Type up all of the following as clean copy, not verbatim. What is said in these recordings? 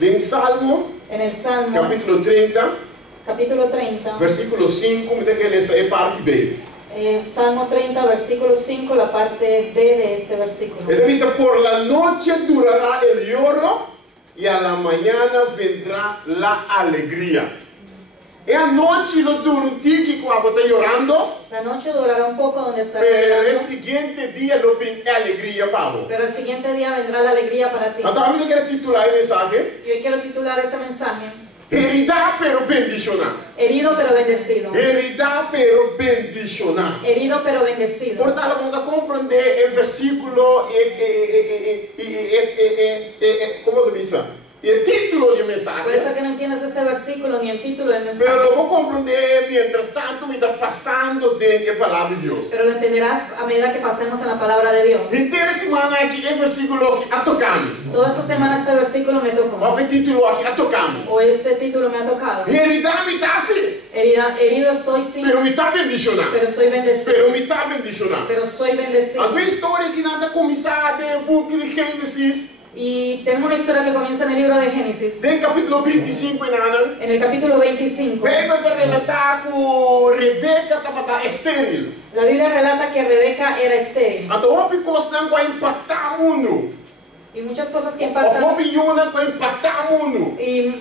En Salmo, En el Salmo, capítulo 30, capítulo 30, versículo 5, me dice que esa es parte B. Salmo 30, versículo 5, la parte B de este versículo. Él dice, por la noche durará el lloro y a la mañana vendrá la alegría. Es a noche lo dura un tiki cuando está llorando, La noche durará un poco donde estará pero el llorando, siguiente día lo viene alegría, Pablo. pero el siguiente día vendrá la alegría para ti. Entonces, yo quiero titular el mensaje, Yo quiero titular este mensaje, Heredad pero bendicionar. herido pero bendecido. Heredad pero bendicionar. Herido pero bendecido. Portanto, vamos a comprender el versículo, ¿cómo lo dice? El título del Puede mensaje. ser que no entiendas este versículo ni el título del mensaje, Pero lo voy a comprender mientras tanto, mientras pasando de la palabra de Dios. pero lo entenderás a medida que pasemos en la palabra de Dios. Inteira semana aqui, el versículo aqui a tocar-me. Toda esta semana este versículo me tocó, Qual foi o título aqui a tocar-me? o este título me ha tocado. Heredad me está assim, Herido estoy sí, pero me está bendicionando. pero soy bendecido. Pero me está bendicionando. Pero soy bendecido. A tua história que nada começar de book de Gênesis, Y tenemos una historia que comienza en el libro de Génesis, de capítulo 25 em nada. en el capítulo 25. Bem, vai relatar que Rebeca estava estéril. La Biblia relata que Rebeca era estéril. Então, houve coisas que vai impactar o mundo. Y muchas cosas que Ou impactan, houve uma que vai impactar o mundo.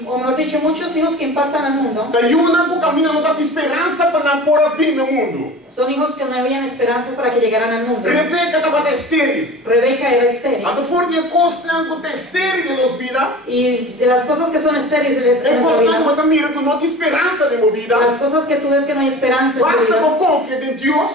o mejor dicho, muchos hijos que impactan al mundo. Tem uma que caminha não está de esperança para não pôr a bem no mundo. Son hijos que no habían esperanzas para que llegaran al mundo. Rebeca estava estéril. Rebeca era estéril. Então, for de coisas que está estéril em nossa vida, Y de las cosas que son estériles é en nuestra coisas que vida, você mira que não tem esperança em nossa vida. las cosas que tú ves que no hay esperanza en tu Basta vida, com confiar em Deus.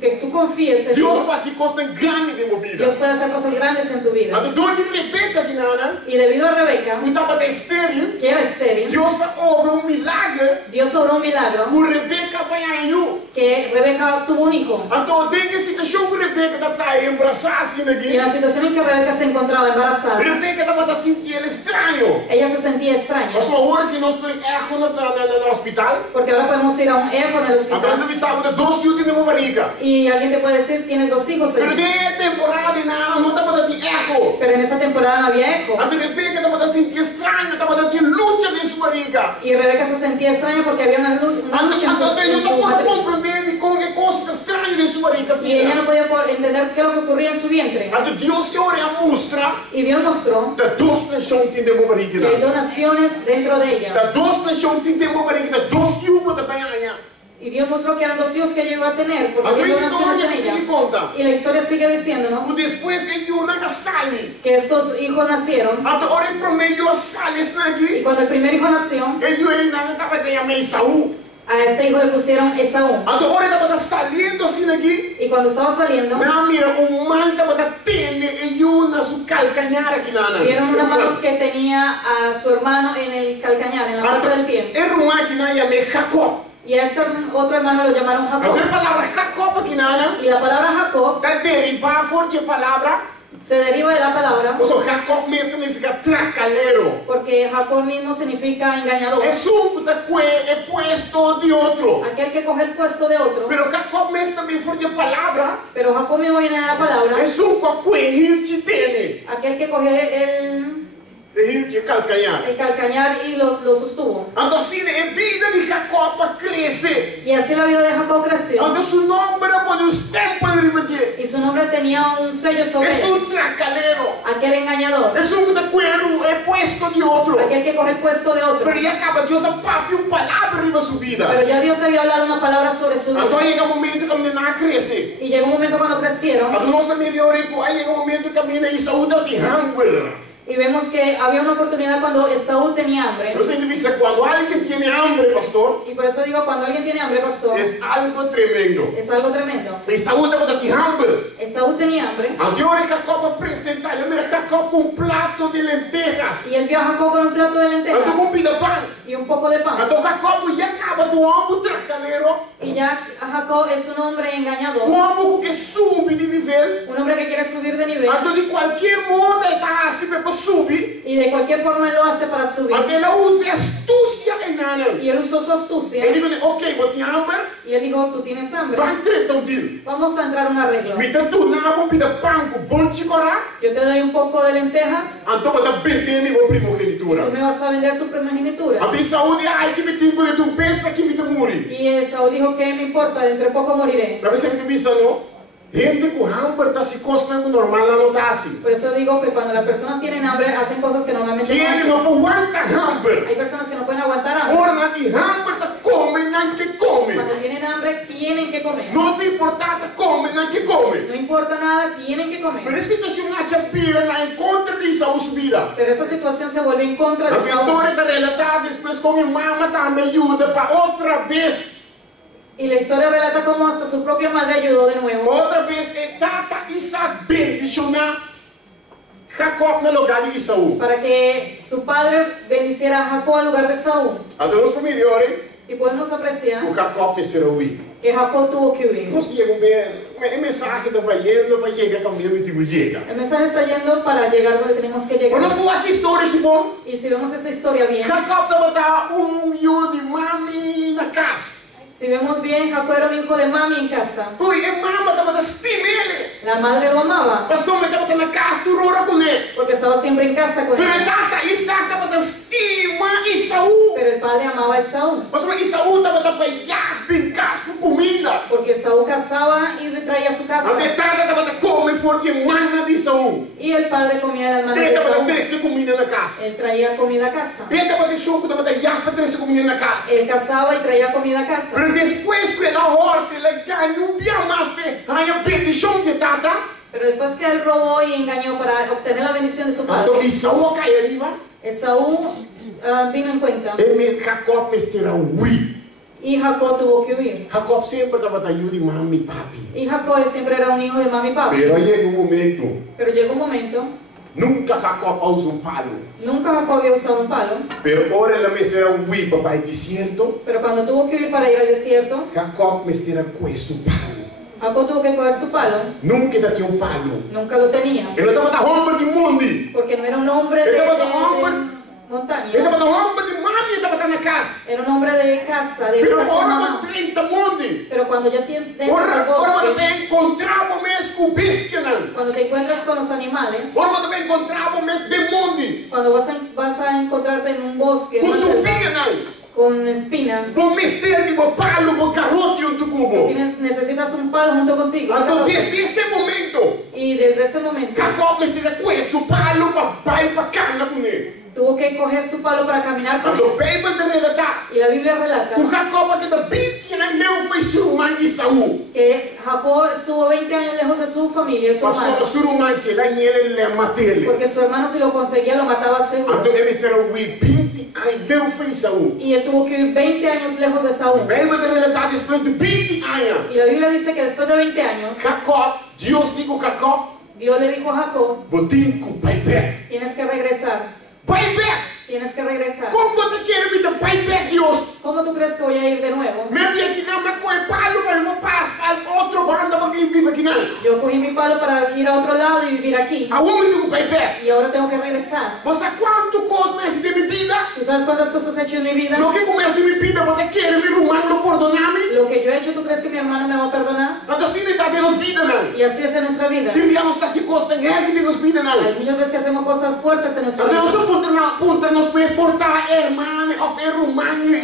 que tú confíes en Deus Dios, faz coisas grandes em nossa vida. Dios puede hacer cosas grandes en tu vida. Então, dono de Rebeca aqui nada, Y debido a Rebeca, que estava estéril, que era estéril, Deus obra milagre. Dios obró un milagro Que Rebeca vai aí. que Rebeca tuvo un hijo. Então, tem que situação que Rebeca está embarazada assim Y en aqui. la situación en que Rebeca se encontraba embarazada, Rebeca estava sentindo estranho. ella se sentía extraña, A sua hora que nós estamos no hospital, porque ahora podemos ir a un eco en el então hospital não sabe de 2 quilos na barriga. y alguien te puede decir, tienes 2 hijos, Pero Señor. de temporada e nada, não estava de eco. Pero en esa temporada no había eco. Então, Rebeca estava sentindo estranho, estava tendo luta em sua barriga. Y Rebeca se sentía extraña porque había una lucha en Então, eu su não posso matriz. compreender com que coisa estranha em sua barriga. Y ella no podía entender qué es lo que ocurría en su vientre. Então, Deus te ora mostra Y Dios mostró que 2 nações têm uma barriga. que hay 2 naciones dentro de ella. Que 2 nações têm uma barriga, 2 quilos também aí. Y Dios mostró que eran 2 hijos que ella iba a tener, porque A tua había 2 naciones en história se ella. conta. Y la historia sigue diciéndonos Que depois que uma sale, que estos hijos nacieron. então ora em promedio sale Y aqui. cuando el primer hijo nació, Ele não estava de Esaú. a este hijo le pusieron Esaú. Então ora estava saliendo assim aqui. Y cuando estaba saliendo, Não, mira, man estava tendo e uma su calcanhar aqui na vieron una mano que tenía a su hermano en el calcañar, en la parte del pie. Era uma que não ia Jacob. Y a este otro hermano lo llamaron Jacob. A palavra Jacob aqui na Y la palabra Jacob está derivada forte a palavra. se deriva de la palabra O sea, Jacob mesmo significa tracalero. porque Jacob mismo significa engañador. Es un que puesto de otro. Aquel que coge el puesto de otro. Pero Jacob mesmo também foi de palavra. Pero Jacob mismo viene de la palabra. Es un que tiene. Aquel que coge El calcanhar. el calcañar y lo sostuvo. Então, assim, a vida de Jacob cresce. Y así la vida de Jacob creció. Então, seu nome pode os tempos de ribeté. Y su nombre tenía un sello sobre Es él. un tracalero. Aquel engañador. Es un puesto de otro. Aquel que coge el puesto de otro. Pero ya acaba Deus a própria palavra riba su vida. Pero ya Dios había hablado una palabra sobre su Então, vida. chega um momento que a menina cresce. Y llegó un momento cuando crecieron. Então, nós também aí chega um momento que a menina e saúde de hunger. Y vemos que había una oportunidad cuando Esaú tenía hambre. Yo siempre dice, cuando alguien tiene hambre, pastor, Y por eso digo, cuando alguien tiene hambre, pastor, es algo tremendo. es algo tremendo. Esaú estaba de hambre. Esaú tenía hambre. Ahora Jacob apresenta, mira Jacob con un plato de lentejas. Y él vio a Jacob con un plato de lentejas Entonces con pida pan. y un poco de pan. Entonces Jacob ya acaba do hombre tracalero. Y ya Jacob es un hombre engañador. Un hombre que sube de nivel. Un hombre que quiere subir de nivel. Entonces de cualquier modo está así para subir. Y de cualquier forma él lo hace para subir. Entonces él usa astucia astúcia em nana. Y él usó su astucia. Ele disse, ok, vou te hambre, Y él dijo, tú tienes hambre. vai treta um deal. Vamos a entrar a un arreglo. Me dá tu nabo, me dá panco, bom chicorá. Yo te doy un poco de lentejas. Então vou dar bem vou primogenitura. Tú me vas a vender tu primogenitura. A minha saúde, ai, que me tenho de tu pensa que me te muri. Y Saúl dijo, ¿qué me importa? Dentro de poco moriré. Para você que me pensa, não? Gente com hambre está se costando normal, não está assim. Por eso digo que cuando las personas tienen hambre, hacen cosas que normalmente no Quem hacen. não aguenta hambre, Hay personas que no pueden aguantar hambre. orna de hambre, tá come, não que come. Cuando tienen hambre, tienen que comer. Não te importa, tá come, não que come. No importa nada, tienen que Mas comer. a situação aqui pira na encontra de Saúl subida. Pero esa situación se vuelve en contra A de minha Saúl. história está relatada depois com minha mama também ajuda para outra vez. Y la historia relata cómo hasta su propia madre ayudó de nuevo. Outra vez, tata Isaac bendicionar Jacob no lugar de Isaú. Para que su padre bendiciera a Jacob en lugar de Saúl. A Deus melhores, Y podemos apreciar o Jacob me será huir. que Jacob tuvo que huir. Nós chegamos bem, mensagem do banheiro para chegar com meu tipo chega. El mensaje está yendo para llegar donde tenemos que llegar. Nós vamos aqui história que bom. Y si vemos esta historia bien, Jacob estava dar yo de mami na casa. si vemos bien, Jacob era un hijo de mami en casa. Ui, a mama estava da estimele. La madre lo amaba Pastor me estava na casa do rora com ele. porque estaba siempre en casa con Pero él. tata Isaac estava da estima Isaú. Pero el padre amaba a Esaú Pastor Isaú estava da peiar, brincar com comida. porque Esaú cazaba y traía a su A casa. metade estava da come porque mana de Isaú. Y el padre comía las manos Ele de estava da Esaú. 13 comida na casa. Él traía comida a casa. Ele estava de suco, estava da yarpa 13 comida na casa. Él cazaba y traía comida a casa. Pero depois que ela horta, ela ganhou um dia mais aí a bendição de tata. Pero después que él robó y engañó para obtener la bendición de su Então padre, Isaú cai arriba. Esaú vino en cuenta E Jacob me estirá ui. y Jacob tuvo que huir. Jacob sempre estava da de mami e papi. Y Jacob siempre era un hijo de mami y papi. Pero aí chega momento, Pero llegó un momento, nunca Jacob usa palo. nunca Jacob había usado un palo, Pero ahora ela me estirá ui, papai desierto. pero cuando tuvo que huir para ir al desierto, Jacob me estirá com este palo. Jacob tuvo que coger su palo, Nunca daqui palo. nunca lo tenía, Ele estava da homem de mundo. porque no era un hombre de montaña, Ele estava da homem de mami, estava na casa. era un hombre de casa, de Pero estar con agora mamá. com 30 mundo. Pero cuando ya entras al Ora bosque, também encontrava mesmo com bestia. cuando te encuentras con los animales, Ora também encontrava mesmo de mundo. cuando vas a encontrarte en un bosque, en Com una selva, supinha. con espinas, Com mistério de palo, com carote e cubo. necesitas un palo junto contigo. Então desde esse momento, Y desde ese momento Jacob me estira com esse palo para ir para cana com ele. tuvo que coger su palo para caminar con Então él. bem para relatar. Y la Biblia relata O Jacob que da 20 anos não foi surumã de Saúl. que Jacob estuvo 20 años lejos de su familia, de su Pastor, hermano, o surumã se lá ele le matele. porque su hermano si lo conseguía lo mataba seguro. Então ele será o 20 anos não foi Saúl. Y él tuvo que ir 20 años lejos de Saúl. Bem para relatar depois de 20 anos. Y la Biblia dice que después de 20 años, Jacob, Deus dijo Jacob, Dios le dijo a Jacob, botinco, vai back. tienes que regresar, Vai back. tienes que regresar. Como você quer me dar vai back, Deus? ¿Cómo tú crees que voy a ir de nuevo? Me vi aqui não, mas com o palo, mas vou passar outro bando para vir aqui não. Yo cogí mi palo para ir a otro lado y vivir aquí. Aonde tu vai back? Y ahora tengo que regresar. Você quanto começa de minha vida? ¿Tú sabes cuántas cosas he hecho en mi vida? Lo que começa de minha vida, você quer me rumando perdonar-me? Lo que yo he hecho, ¿tú crees que mi hermano me va a perdonar? Então assim está de nos vida não. Y así es en nuestra vida. Enviamos esta costa grave de nos vida não. Hay muchas veces que hacemos cosas fuertes en nuestra Deus vida. aponta nos exportar, hermano, of rumano,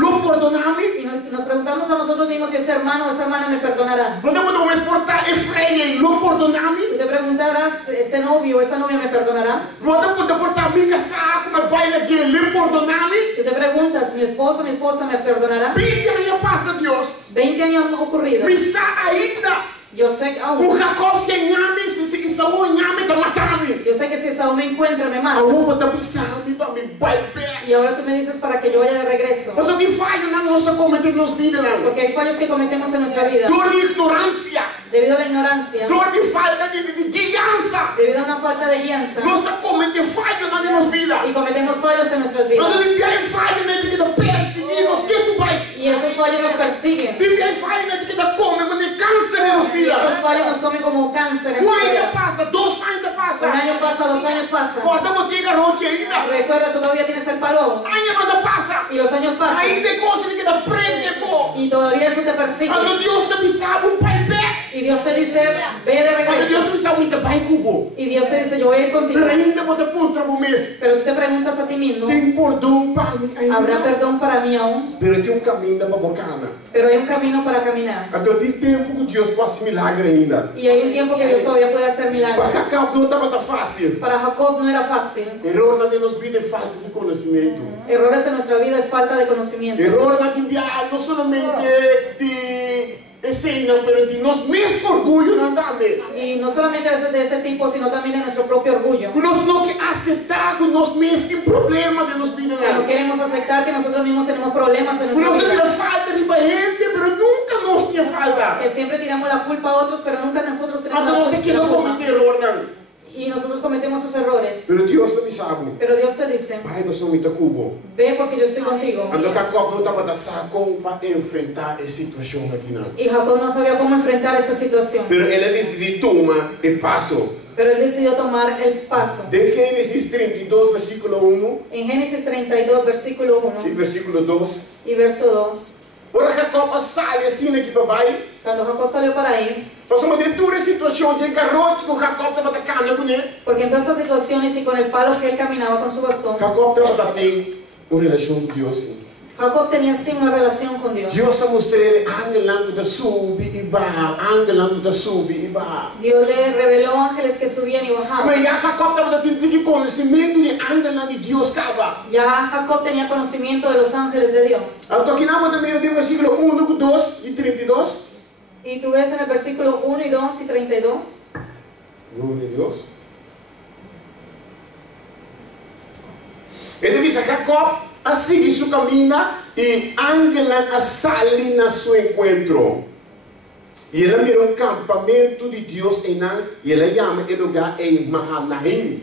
lo perdonarme? Y nos preguntamos a nosotros mismos si ese hermano o esa hermana me perdonará. Você não exportar Efraim, lo perdonarme? Tú te preguntarás, ¿ese novio o esa novia me perdonará? Você pode portar me casar com meu pai aqui, le perdonarme? Tú te preguntas, ¿mi esposo o mi esposa me perdonará? 20 anos passa, Deus. 20 años han ocurrido. Me está ainda. Yo sé que O aún. Jacob se engane, se Isaú engane, está matando-me. Yo sé que si Esaú me encuentra, me mata. Aonde está pisando para me vai back? Y ahora tú me dices para que yo vaya de regreso. Mas o que falha não nós está cometendo nos vida não. Porque hay fallos que cometemos en nuestra vida. Dor de ignorância, Debido a la ignorancia, dor de falta de guiança. debido a una falta de guianza. Nós está cometendo falha na nossa vida. Y cometemos fallos en nuestras vidas. Quando ninguém falha, né, de que dá perseguir, nós que tu vai. Y esos fallos nos persiguen. Ninguém falha, né, de que dá come, mas nem câncer em nos Y vida. esos fallos nos comen como cáncer en Um nuestra ano vida. passa, 2 anos passa. Un año pasa, 2 años pasan. Corta botinha garoto ainda. Recuerda, tú todavía tienes el palo aún. Anos passa. Y y los años pasan ainda é coisa que dá prende, pô. y todavía eso te persigue Quando Deus te avisava, pai, y Dios te dice, ve de quando Deus te regreso avisava, muita pai, cubo. y Dios te dice, yo voy a ir contigo. Pero ainda vou te pôr um mês. Pero tú te preguntas a ti mismo, Tem perdão para mim ¿habrá ainda. perdón para mí aún? Pero tem caminho para bocana. Pero hay un camino para caminar Então tem tempo que Deus pode milagre ainda. y hay un tiempo que Dios todavía puede hacer Para milagros. Cacau não estava tão fácil. Para Jacob no era fácil. Error na de nos vida é falta de conhecimento. Errores en nuestra vida es falta de conocimiento. Error na de enviar não somente de escena, pero de nós mesmo orgulho na dame. Y no solamente a veces de ese tipo, sino también de nuestro propio orgullo. Que nós não que aceitar que nós mesmos tem problema de nos vida Que no não. queremos aceptar que nosotros mismos tenemos problemas en Que nós nuestra temos vida. falta de gente, pero nunca nós tinha falta. Que siempre tiramos la culpa a otros, pero nunca nosotros tenemos Quando nós aqui não la culpa. cometer error não. Y nosotros cometemos esos errores. Pero Deus também sabe. Pero Dios te dice, Pai, nós somos muito cubo. ve porque yo estoy contigo. Quando Jacob não estava dançando como para enfrentar essa situação aqui não. Y Jacob no sabía cómo enfrentar esta situación. Pero ele decidiu tomar o passo. Pero él decidió tomar el paso. De Gênesis 32, versículo 1 En Génesis 32, versículo 1 e versículo 2. y verso 2, Ora Jacob sai assim aqui para baixo. cuando Jacob salió para ir, Passamos dentro da situação de garrote que Jacob estava atacando com ele. porque en todas estas situaciones y con el palo que él caminaba con su bastón, Jacob estava tendo uma relação com Deus. Jacob tenía sí una relación con Dios. Deus mostrou ele angelando da sube e barra, angelando da sube e barra. Dios le reveló ángeles que subían y bajaban. Mas já Jacob estava tendo conhecimento de angelando de Deus cava. Ya Jacob tenía conocimiento de los ángeles de Dios. Então aqui nós também no versículo 1, 2 e 32. Y tú ves en el versículo 1 y 2 y 32. Nome de Deus. Ele diz a Jacob a seguir seu caminho e Ángela a sair na seu encontro. E ela mira campamento de Deus em Nan e ela chama o lugar em Mahanaim.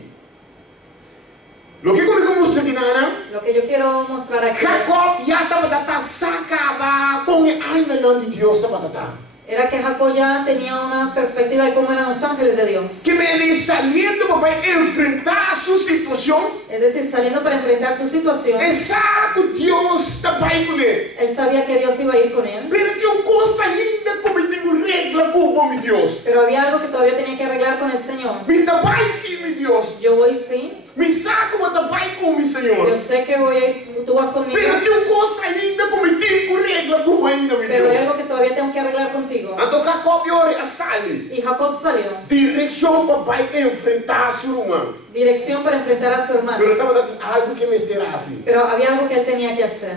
Lo que comigo mostra de Nana, Lo que yo quiero mostrar aquí Jacob já estava dando sacaba com a Ángela de Deus estava dando. era que Jacob ya tenía una perspectiva de cómo eran los ángeles de Dios. Que ele saliendo para enfrentar sua situação. Es decir, saliendo para enfrentar su situación, Exato, Deus está bem com ele. él sabía que Dios iba a ir con él. Pero tinha uma coisa ainda como eu tenho regra com o meu Deus. Pero había algo que todavía tenía que arreglar con el Señor. Me trabalhe sim, meu Deus. Yo voy sí, Me saca o trabalho com o meu Senhor. yo sé que voy a ir, tú vas conmigo, Pero tinha uma coisa ainda como eu tenho regra com ainda, meu pero hay Deus. algo que todavía tengo que arreglar contigo. Então Jacob ora a sale. Y Jacob salió, Direção para vai enfrentar seu irmão. dirección para enfrentar a su hermano. Pero estava dando algo que me esterasse. Pero había algo que él tenía que hacer.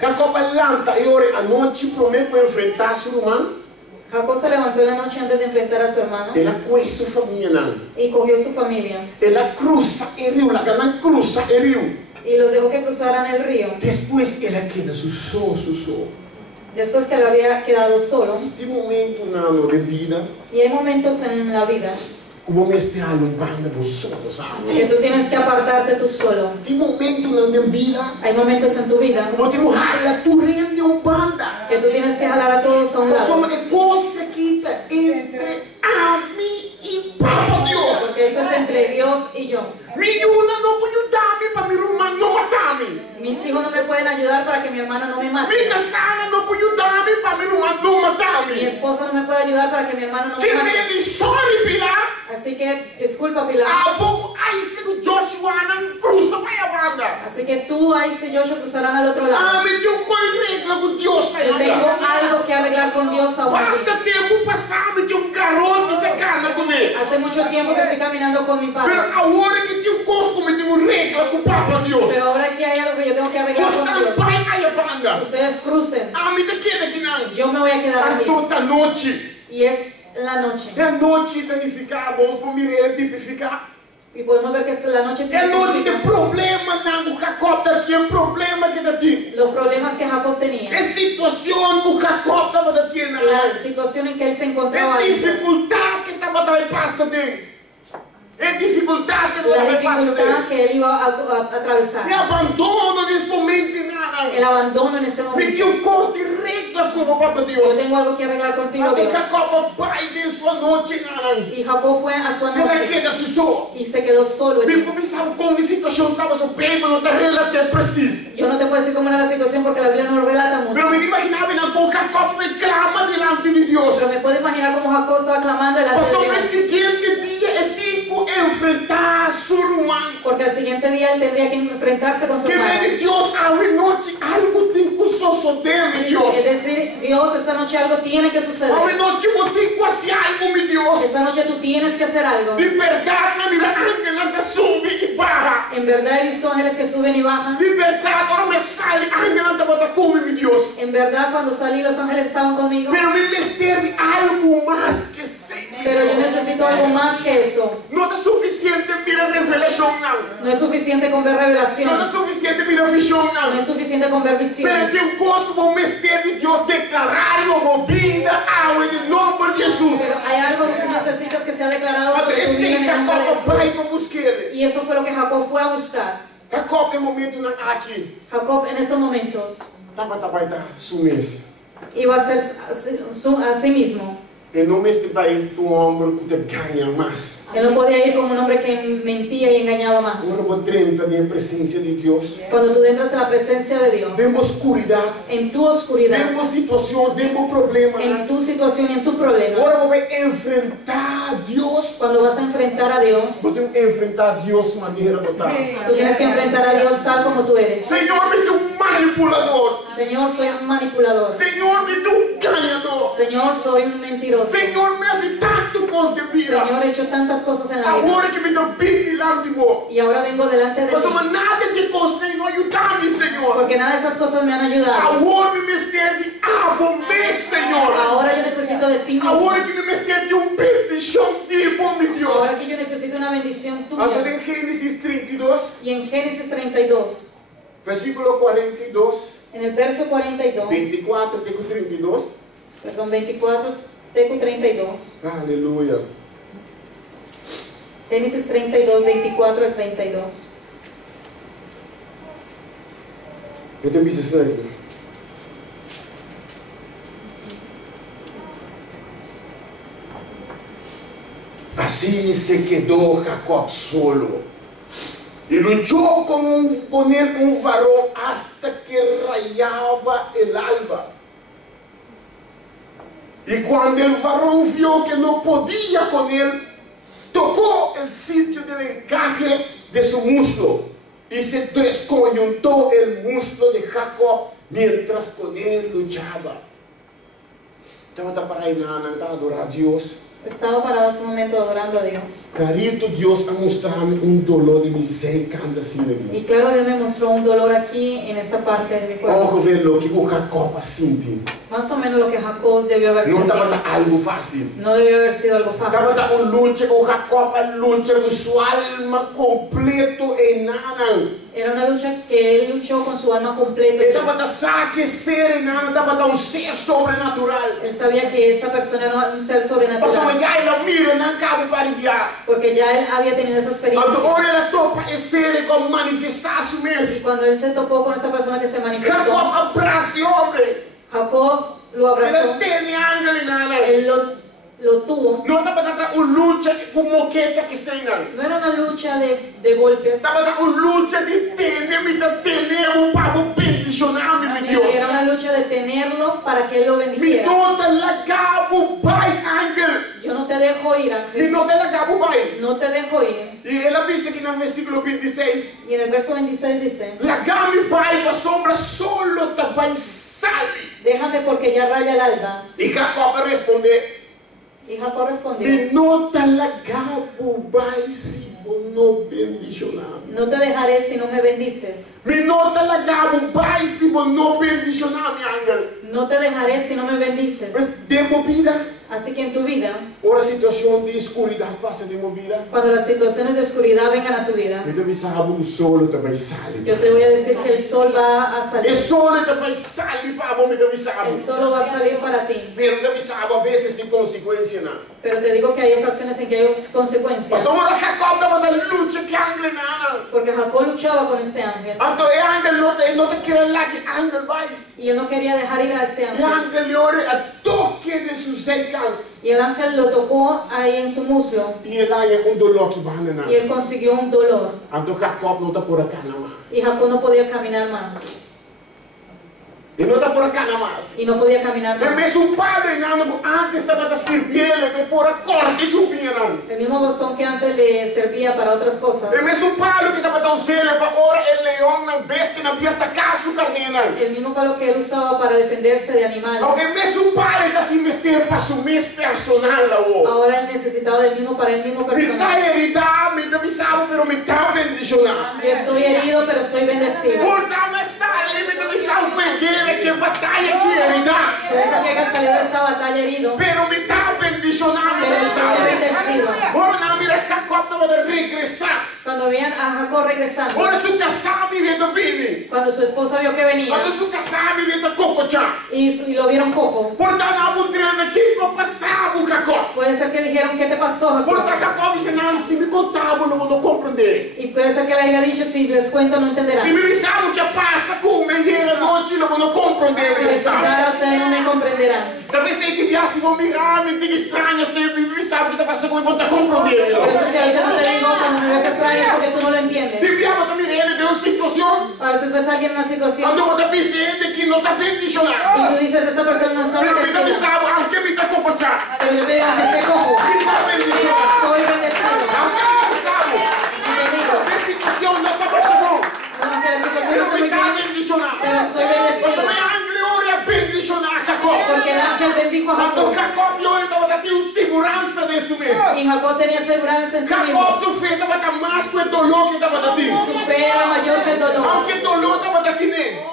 Jacob levanta e ora a noite promete para enfrentar seu irmão. Jacob se levantó en la noche antes de enfrentar a su hermano Ela conhece sua família não. y cogió su familia Ela cruza o rio, ela não cruza o rio. y los dejó que cruzaran el río. Depois ela queda só. Después que él había quedado solo, Tem momento não de vida y hay momentos en la vida como me está alumbrando solo, sabe? que tú tienes que apartarte tú solo. Tem momento não de vida Hay momentos en tu vida como temos a turrente de banda. que tú tienes que jalar a todos a un Nós lado. somos de coisa que está entre a mim e Papa Deus. Porque esto es entre Dios y yo. Minha não pode ajudar-me para meu irmão não matar-me. Mis hijos no me pueden ayudar para que mi hermano no me mate. Minha casada não pode ajudar-me para meu irmão não Mi matar-me. esposa no me puede ayudar para que mi hermano no Que me mate. me sorry, Pilar. Así que, disculpa Pilar. Há pouco aí se do Joshua não cruza para a banda. Así que tú, Ais y Joshua cruzarán al otro lado. Me deu coisa regra com Deus Yo tengo ainda. algo que arreglar con Dios aún. Basta tempo passar, me deu garoto de casa com ele. Hace mucho tiempo que estoy caminando con mi padre. Pero agora que tem costo, me deu regra com Papa Deus. Pero ahora aquí hay algo que yo tengo que arreglar con Nós Dios. estamos pai aí a banda. Ustedes crucen. Me daquele aqui não. Yo me voy a quedar aquí. Toda noite. Y es la noche. É noite danificar, vamos para Mireia tipificar. Y podemos ver que es la noche. É noite de problema, não, o Jacob está aqui, é problema que está aqui. Los problemas que Jacob tenía. É situação que o Jacob estava aqui, não. La situación en que él se encontraba. É ahí. dificuldade que estava também passando. É dificuldade que La estava passando. dificultad que él iba a atravesar. É abandono nesse momento, não. El abandono en ese Me momento. deu costo de arregla como papá yo Dios. tengo algo que arreglar contigo, Até Dios. Jacob vai de sua noite em Y Jacob fue a su Ela noche queda só. y se quedó solo Me allí. começava com a situação, estava só bem, mas não está até preciso. Yo no te puedo decir cómo era la situación porque la Biblia no lo relata mucho. Pero me imaginava com Jacob me clama delante de Deus. Pero me puedo imaginar cómo Jacob estaba clamando delante de Pastor, no Dios. seguinte dia é tipo enfrentar seu irmão. Porque al siguiente día él tendría que enfrentarse con su Que hermano. vem de Deus, à noite algo tem que suceder de Deus. Es decir, Dios, esta noche algo tiene que suceder. À noite eu tenho que fazer algo, meu Deus. Esta noche tú tienes que hacer algo. De verdade, na minha ángela que sube e barra. En verdad he visto ángeles que suben y bajan. De verdade, agora me sai, ángela está botando como, meu Deus. En verdad cuando salí los ángeles estaban conmigo. Pero me mestre algo mais que sei. Pero yo necesito algo más que eso. Não é suficiente minha revelação, não. No es suficiente con ver Não é revelaciones. suficiente minha visão, No não. es suficiente con ver Pero visiones. tem coisa que o mestre de Deus declarar como vida ao em nome de Jesus. Pero hay algo que tú necesitas que sea declarado sobre tu Esse vida en el nombre de Jacob vai Jesús. para buscar. Y eso fue lo que Jacob fue a buscar. Jacob, no momento aqui, Jacob en esos momentos estava trabalhando sumiço. iba a ser a sí mismo. E não mestre vai homem que te ganha mais. Él no podía ir como un hombre que mentía y engañaba más. Agora vou 30 na presença de Deus. Cuando tú entras en la presencia de Dios, Temos escuridade, en tu oscuridad, temos situação, temos problema. en tu situación y en tu problema, Agora vou enfrentar Deus. cuando vas a enfrentar a Dios, Podemos enfrentar Deus de maneira total. tú tienes que enfrentar a Dios tal como tú eres. Senhor, me tu manipulador. Señor, soy un manipulador. Senhor, me tu ganhador. Señor, soy un mentiroso. Senhor, me hace tanto coisa de vida. Señor, he hecho tantas cosas en la vida. Agora que me dá bem delante de vós. Y ahora vengo delante de Mas ti. não nada de coisa não ajudar-me, Senhor. Porque nada de esas cosas me han ayudado. Agora me mestre de bombe, Senhor. Ahora yo necesito de ti mismo. Agora que me mestre de bendição de bom, meu Deus. Ahora que yo necesito una bendición Agora tuya. em Gênesis 32, Y en Génesis 32, versículo 42, en el verso 42, 24 até 32. perdón, 24, Teco 32. Aleluia. Génesis 32, 24 al 32. Eu tenho visto isso aqui. Assim se quedou Jacob solo. E lutou com ele um varão hasta que raiava el alba. E quando o varão viu que não podia com ele, tocou o sítio do encaje de seu muslo e se desconjuntou o muslo de Jacob mientras com ele luchava. Estava para aí na adorar a Deus. Estaba parado en un momento adorando a Dios. Clarito Deus a mostrar-me dolor de misericórdia assim na vida. Y claro, Dios me mostró un dolor aquí en esta parte de mi cuerpo. Vamos ver o que o Jacob sentiu. Más o menos lo que Jacob debió haber Não sentido. estava algo fácil. No debió haber sido algo fácil. Estava luta com Jacob, a luta com sua alma completo e nada. Era una lucha que él luchó con su alma completa. Estava saque ser e nada, estava ser sobrenatural. Él sabía que esa persona era un ser Pastor, sobrenatural. já ela mira, não acaba para enviar. Porque ya él había tenido esa experiencia. Agora ela topa ser como manifestar-se Y mesmo. cuando él se topó con esa persona que se manifestó, Jacob abraça o homem. Jacob lo Ele abrazó. tem ángel e nada. Él lo tuvo. Não estava tratando luta com moqueta que tem. No era una lucha de golpes. Estava tratando luta de ter um pavo bendicionar, meu Deus. Era una lucha de tenerlo para que él lo Me bendijera. nota lagabo pai ángel. Yo no te dejo ir, Me Ángel. nota lagabo pai. No te dejo ir. E ela diz aqui no versículo 26. Y en el verso 26 dice, Lagame pai com a sombra solo tabai sale. déjame porque ya raya el alba. E Jacob responde. Y Jacob respondió, Me nota lagabo pai se não bendicionar. no te dejaré si no me bendices. Me nota lagabo pai se não bendicionar, meu ángel. No te dejaré si no me bendices. Mas demo vida. Así que en tu vida, ora situação de escuridão passa de uma vida, cuando las situaciones de oscuridad vengan a tu vida, me deve saber o sol também sai. yo te voy a decir que el sol va a O salir. sol também sai para você, me deve saber. El sol va a salir para ti. Pero deve saber, a vezes tem consequência, não. Pero te digo que hay ocasiones en que hay consecuencias. Mas ora Jacob estava na luta que ángel nada. Porque Jacob luchaba con este ángel. Então o ángel não te quer lá que ángel vai. Y él no quería dejar ir a este O ángel. ángel lhe ora a toque de seu canto. Y el ángel lo tocó ahí en su muslo. E ele é dolor que vai na. Y él consiguió un dolor. Então Jacob não está por cá não mais. Y Jacob no podía caminar más. Ele não está por cá não mais. Y no podía caminar É más. mesmo padre não, antes estava a servir ele por a corte e subia não. El mismo bastón que antes le servía para otras cosas. É mesmo palo que estava a dar para ora o leão na bestia não ia atacar sua carne não. El mismo palo que él usaba para defenderse de animales. É mesmo palo que te investir para su mês personal lá. Ahora él necesitaba del mismo para el mismo Me está personal. herido, me está pisado, pero me está bendicionado. Yo estoy herido, pero estoy bendecido. Por tal me sale, me está pisado, fue guerra, que batalha que herida. Por eso que haya salido de esta batalla herido. Pero me está bendicionado, me Pero está estoy pisado. bendecido. Ahora no, mira, Jacob estaba de regresar. Cuando veían a Jacob regresando, Ahora su casado, mire, de vini. cuando su esposa vio que venía Cuando su casado, mire, de cococha. y lo vieron cojo, Por tal no, por treinta, ¿qué pasaba, Jacob? puede ser que dijeron, ¿qué te pasó, Por Jacob? tal Jacob dice, no, si me contaba, no comprender. Y puede ser que le haya dicho, si les cuento no Se entenderán. me disseram o que passa com me era noite, eu não compreender, Si les contara, ustedes no me comprenderán. Talvez tem que viajar, se vão mirar, me diga estranho, me sabe o que está passando, eu vou estar compreendendo. Por eso si a veces no te digo, cuando me ves extraño es porque tú no lo entiendes. Deviamos também ele de uma situação, A veces ves a alguien en una situación quando eu estou pensando que não está bem y dicionado. tú dices, esta persona no está Pero me está bendecida. pensando, aunque me está comportando, Pero yo te digo que esté cojo, me está bem dicionado. estoy bendecido. Aunque me pensava, Y te digo, a situação não está bom, aunque la situación no pero está me muy está bien, bem dicionado. pero soy Mas bendecido. também a Angleora é bem dicionada, Jacob. Porque el ángel bendijo a Quando Jacob. Jacob olha, estava dando segurança desse mês. Y Jacob tenía seguridad en sí mismo. Jacob, sua fé estava dando mais que o dolor que estava dando. Su fe era mayor que el dolor. Aunque o dolor estava dando,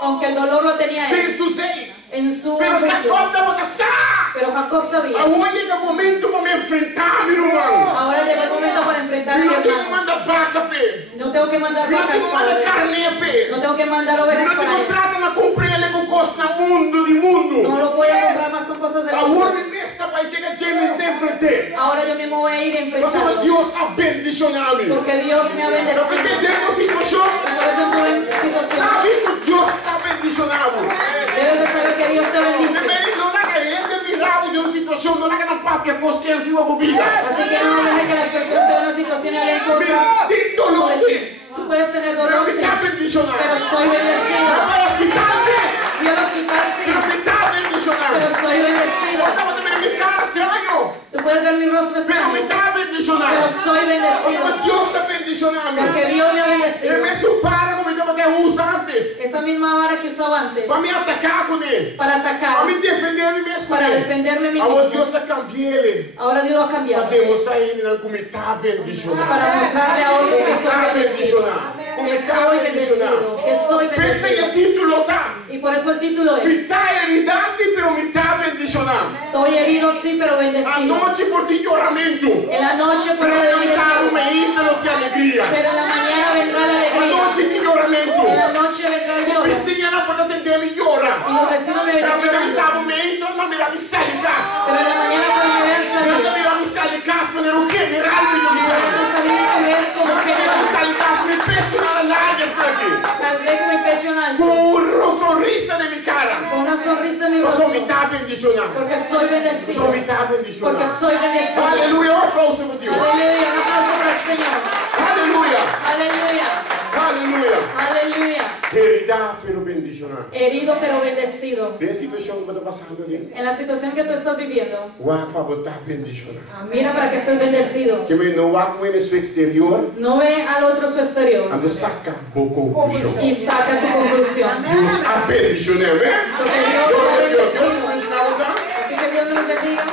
Aunque el dolor lo tenía él tem sucesso. en su Pero juicio. Jacob estava cansado. Pero Jacob sabía. Agora é o momento para me enfrentar, meu irmão. Ahora llegó el momento para enfrentar a Eu mi não tenho que hermano. mandar vaca, pé. No tengo que mandar Eu não vacas tenho que para mandar él. carne, pé. No tengo que mandar Eu ovejas não para tenho él. trata na comprar ele com costa mundo de mundo. No lo voy a comprar más con cosas del Agora mundo. nesta vai ser que a gente tem frente. Ahora yo mismo voy a ir a Nós enfrentarlo. somos Deus abençoado. Porque Dios me ha Não bendecido. entendemos a situação. Y por eso estuve en situación. Sabe que Deus está bendicionado. Debes de saber que Dios te bendice. Primeiro, não é que virado de uma situação, não é que na própria consciência uma bobina. Así que no dejes que las personas te vean una situación y hablen cosas Tem dolor, sobre sim. ti. Tú puedes tener Pero dolor, me sí, está bendicionado. pero soy bendecido. Para o hospital, sim. Fui al hospital, sí, Pero me está bendicionado. pero soy bendecido. Eu estava também me cara estranho. Tú puedes ver mi rostro Pero me extraño, está bendicionado. pero soy bendecido. Porque Deus está bendicionado. Porque Dios me ha É bendecido. mesmo para como eu até uso antes. Esa misma vara que usaba antes Para me atacar com ele. para atacar, Para me defender a mim mesmo com para ele. defenderme a mí Agora mismo. Deus está cambiando ele. Ahora Dios lo ha Para cambiado. demonstrar a ele como está bendicionado. Para mostrarle a otros que Está soy bendecido. bendicionado. Como Que está soy bendecido. bendicionado. Que soy Pensa em bendecido. título, tá? Y por eso el título Me es: está herido, sim, pero me está bendicionado. Estoy herido, sí, pero A bendecido. noite por ti lloramento. En la noche por Pero el eu estava me índolo de alegria. pero en la mañana vendrá la A alegría. noite de lloramento. En la noche vendrá el lloro. Vizinha não pode atender, me llora. Y los vecinos me Pero verán me llorando. avisava me índolo, não me avisar de casa. Pero en la mañana cuando me vean Eu salir, também me avisar de casa, mas era o general me me avisava. verán salir y ver como Eu me general. avisar de casa, me pecho nada largas por aqui. Saldré con mi pecho en alto, Com um sorriso na minha cara. con una sonrisa en mi Eu sou rostro, metade bendicionado. porque soy Eu bendecido. sou metade Porque bendicionado. soy bendecido. Aleluia, um aplauso para Deus. Aleluya, un aplauso para el Señor. Aleluia, Aleluya, aleluia. aleluya. Heredar pero bendicionado. Herido pero bendecido. Tem situação que está passando ali. En la situación que tú estás viviendo, Uau, para botar bendicionado. mira para que estés bendecido. Que me não vá com ele no seu exterior, No ve al otro su exterior ando saca boa conclusão. y saca tu conclusión. Deus abençoe, amém? Porque Dios lo ha Deus bendecido. abençoe, Así que Dios me lo bendiga.